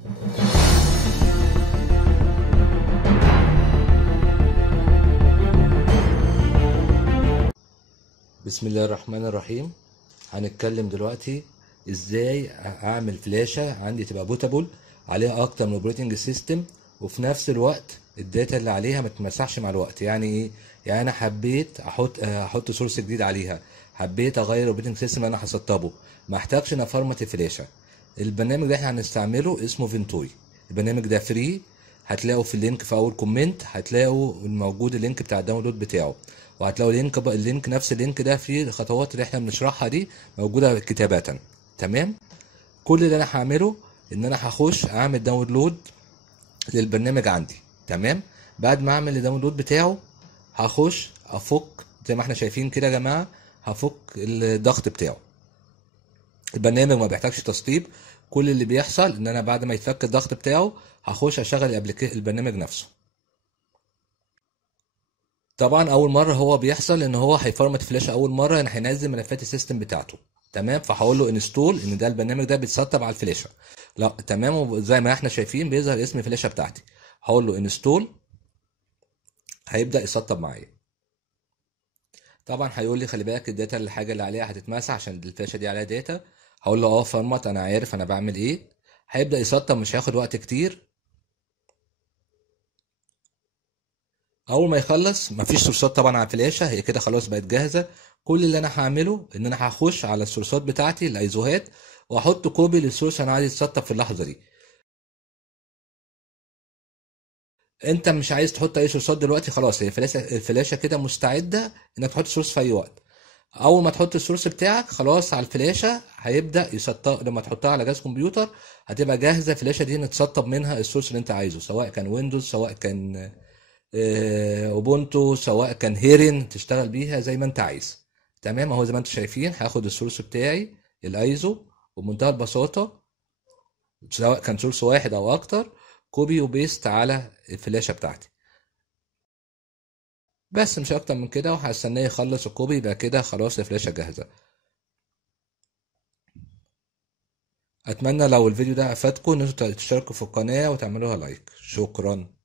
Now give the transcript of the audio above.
بسم الله الرحمن الرحيم. هنتكلم دلوقتي ازاي اعمل فلاشة عندي تبقى بوتابل عليها اكتر من اوبريتنج سيستم، وفي نفس الوقت الداتا اللي عليها ما تتمسحش مع الوقت. يعني ايه؟ يعني انا حبيت احط سورس جديد عليها، حبيت اغير الاوبريتنج سيستم اللي انا هسطبه، ما احتاجش ان افرمت الفلاشة. البرنامج ده احنا هنستعمله اسمه فينتوي. البرنامج ده فري، هتلاقوا في اللينك في اول كومنت، هتلاقوا موجود اللينك بتاع الداونلود بتاعه، وهتلاقوا اللينك نفس اللينك ده فيه الخطوات اللي احنا بنشرحها دي موجوده كتابه. تمام. كل اللي انا هعمله ان انا هخش اعمل داونلود للبرنامج عندي. تمام. بعد ما اعمل الداونلود بتاعه هخش افك زي ما احنا شايفين كده يا جماعه، هفك الضغط بتاعه. البرنامج ما بيحتاجش تسطيب، كل اللي بيحصل ان انا بعد ما يتفك الضغط بتاعه هخش اشغل البرنامج نفسه. طبعا اول مره هو بيحصل ان هو هيفرمت فلاشه، اول مره يعني هينزل ملفات السيستم بتاعته. تمام. فهقول له انستول ان ده البرنامج ده بيتسطب على الفلاشه. لا تمام، زي ما احنا شايفين بيظهر اسم الفلاشه بتاعتي. هقول له انستول، هيبدا يسطب معايا. طبعا هيقول لي خلي بالك الداتا الحاجه اللي عليها هتتمسح عشان الفلاشه دي عليها داتا. هقول له اه فرمت، انا عارف انا بعمل ايه. هيبدا يسطب، مش هياخد وقت كتير. اول ما يخلص مفيش سورسات طبعا على الفلاشه، هي كده خلاص بقت جاهزه. كل اللي انا هعمله ان انا هخش على السورسات بتاعتي الايزوهات، واحط كوبي للسورس انا عايز يتسطب في اللحظه دي. انت مش عايز تحط اي سورسات دلوقتي، خلاص هي الفلاشه كده مستعده انك تحط سورس في اي وقت. اول ما تحط السورس بتاعك خلاص على الفلاشه هيبدا يسطب. لما تحطها على جهاز كمبيوتر هتبقى جاهزه الفلاشه دي ان تسطب منها السورس اللي انت عايزه، سواء كان ويندوز، سواء كان اوبونتو، سواء كان هيرن، تشتغل بيها زي ما انت عايز. تمام. اهو زي ما انتم شايفين هاخد السورس بتاعي الايزو وبمنتهى البساطه، سواء كان سورس واحد او اكتر، كوبي وبيست على الفلاشه بتاعتي. بس مش اكتر من كده، وهستناه يخلص الكوبي، يبقى كده خلاص الفلاشه جاهزه. اتمنى لو الفيديو ده افادكم ان انتوا تشتركوا في القناه وتعملوها لايك. شكرا.